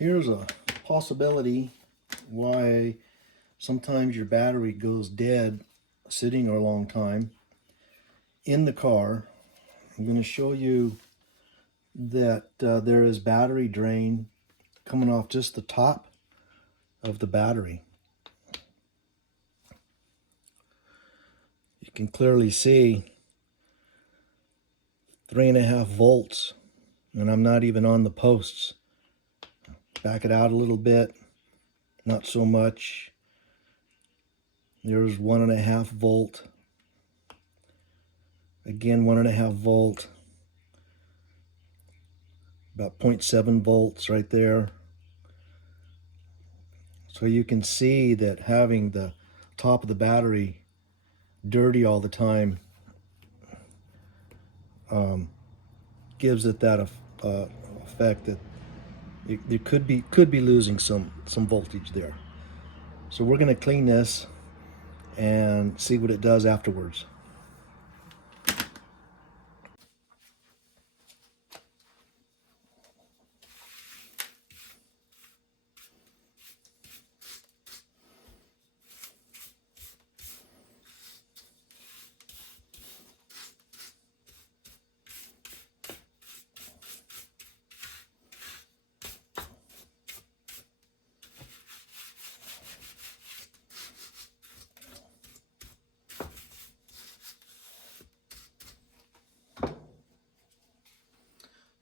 Here's a possibility why sometimes your battery goes dead sitting a long time in the car. I'm going to show you that there is battery drain coming off just the top of the battery. You can clearly see 3.5 volts, and I'm not even on the posts. Back it out a little bit, not so much. There's 1.5 volt. Again, 1.5 volt. About 0.7 volts right there. So you can see that having the top of the battery dirty all the time gives it that effect that you could be losing some voltage there. So we're going to clean this and see what it does afterwards.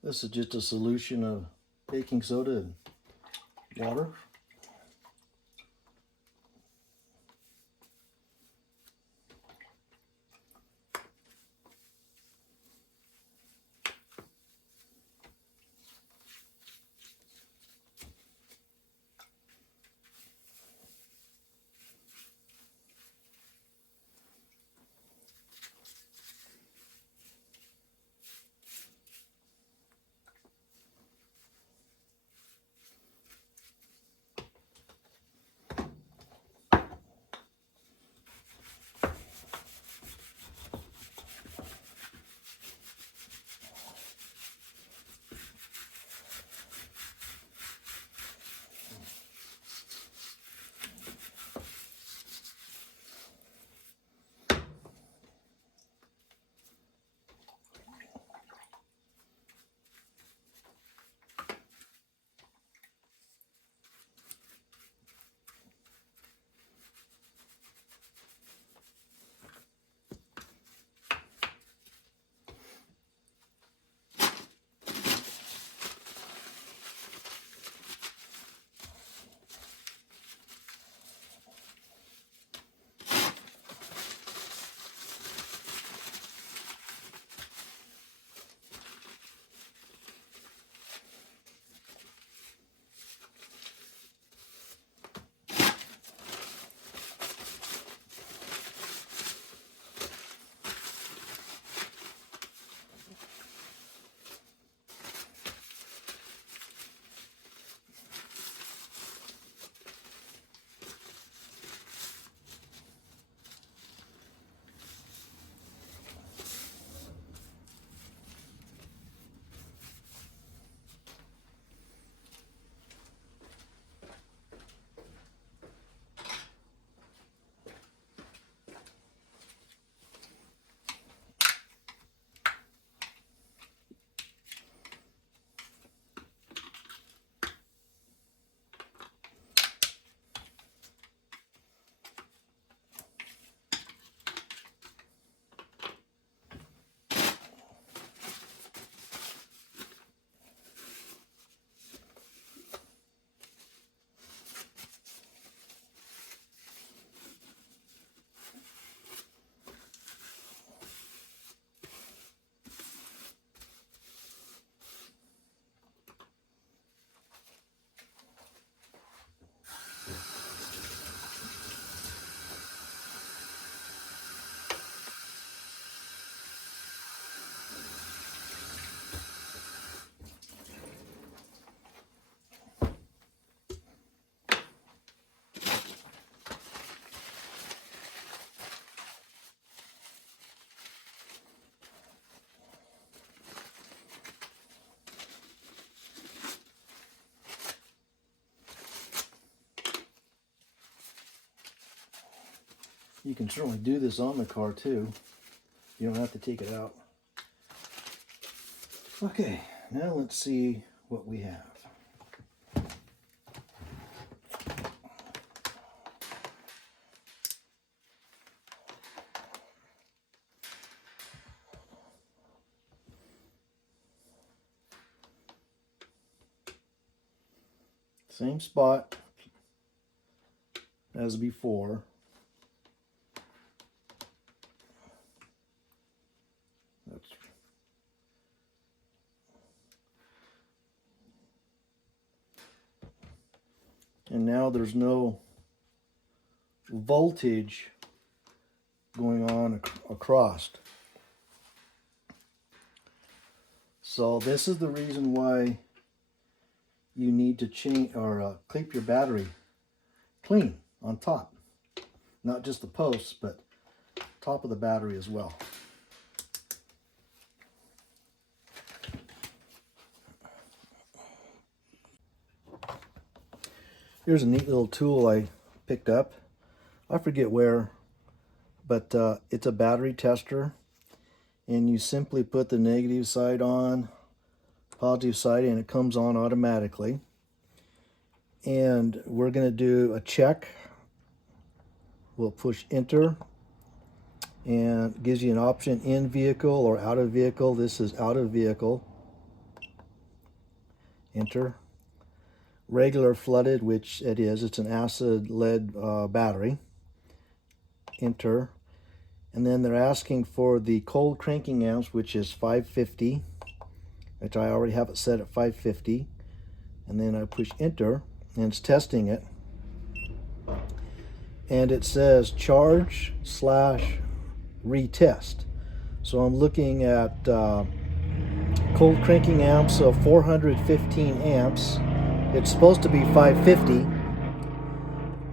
This is just a solution of baking soda and water. You can certainly do this on the car too. You don't have to take it out. Okay, now let's see what we have. Same spot as before. And now there's no voltage going on across. So this is the reason why you need to change or keep your battery clean on top. Not just the posts, but top of the battery as well. Here's a neat little tool I picked up. I forget where, but it's a battery tester. And you simply put the negative side on, positive side, and it comes on automatically. And we're going to do a check. We'll push enter, and it gives you an option in vehicle or out of vehicle. This is out of vehicle. Enter. Regular flooded, which it is. It's an acid lead battery. Enter. And then they're asking for the cold cranking amps, which is 550, which I already have it set at 550. And then I push enter, and it's testing it. And it says charge / retest. So I'm looking at cold cranking amps of 415 amps. It's supposed to be 550.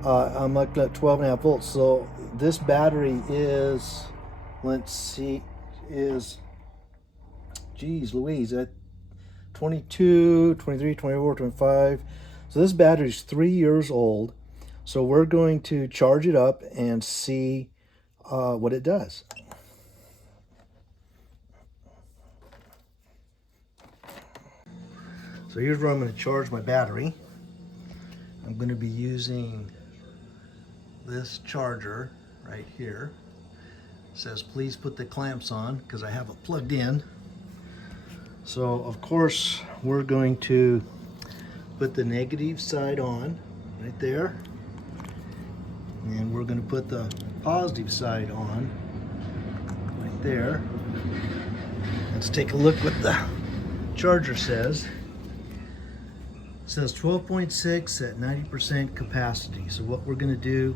I'm looking at 12.5 volts. So this battery is, let's see, is, geez Louise, at 22, 23, 24, 25. So this battery is 3 years old. So we're going to charge it up and see what it does. So here's where I'm going to charge my battery. I'm going to be using this charger right here. It says please put the clamps on because I have it plugged in. So of course we're going to put the negative side on right there, and we're going to put the positive side on right there. Let's take a look what the charger says. It says 12.6 at 90% capacity. So what we're going to do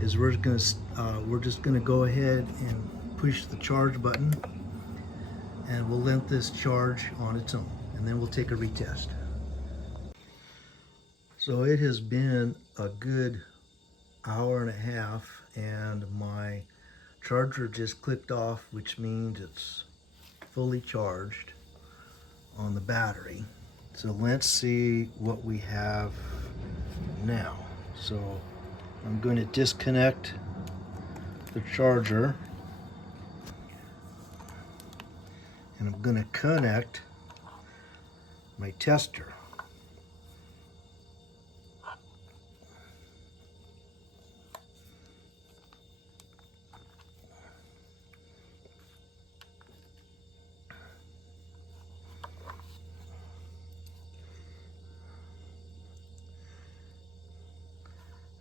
is we're just going to go ahead and push the charge button, and we'll let this charge on its own, and then we'll take a retest. So it has been a good hour and a half, and my charger just clicked off, which means it's fully charged on the battery. So let's see what we have now. So I'm going to disconnect the charger, and I'm going to connect my tester.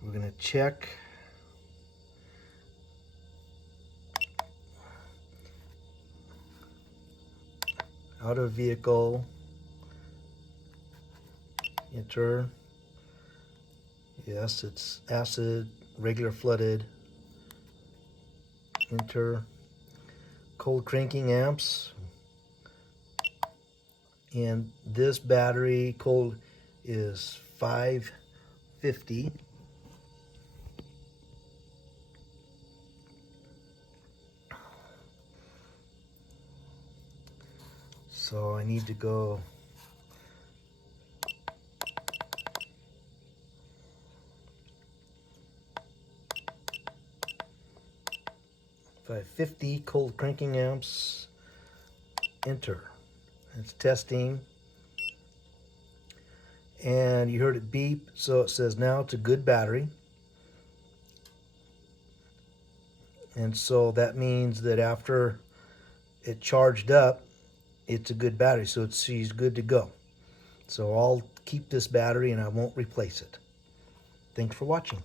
We're going to check out of vehicle, enter. Yes, it's acid, regular flooded, enter. Cold cranking amps, and this battery cold is 550. So I need to go 550 cold cranking amps. Enter. It's testing. And you heard it beep, so it says now it's a good battery. And so that means that after it charged up, it's a good battery, so she's good to go. So I'll keep this battery and I won't replace it. Thanks for watching.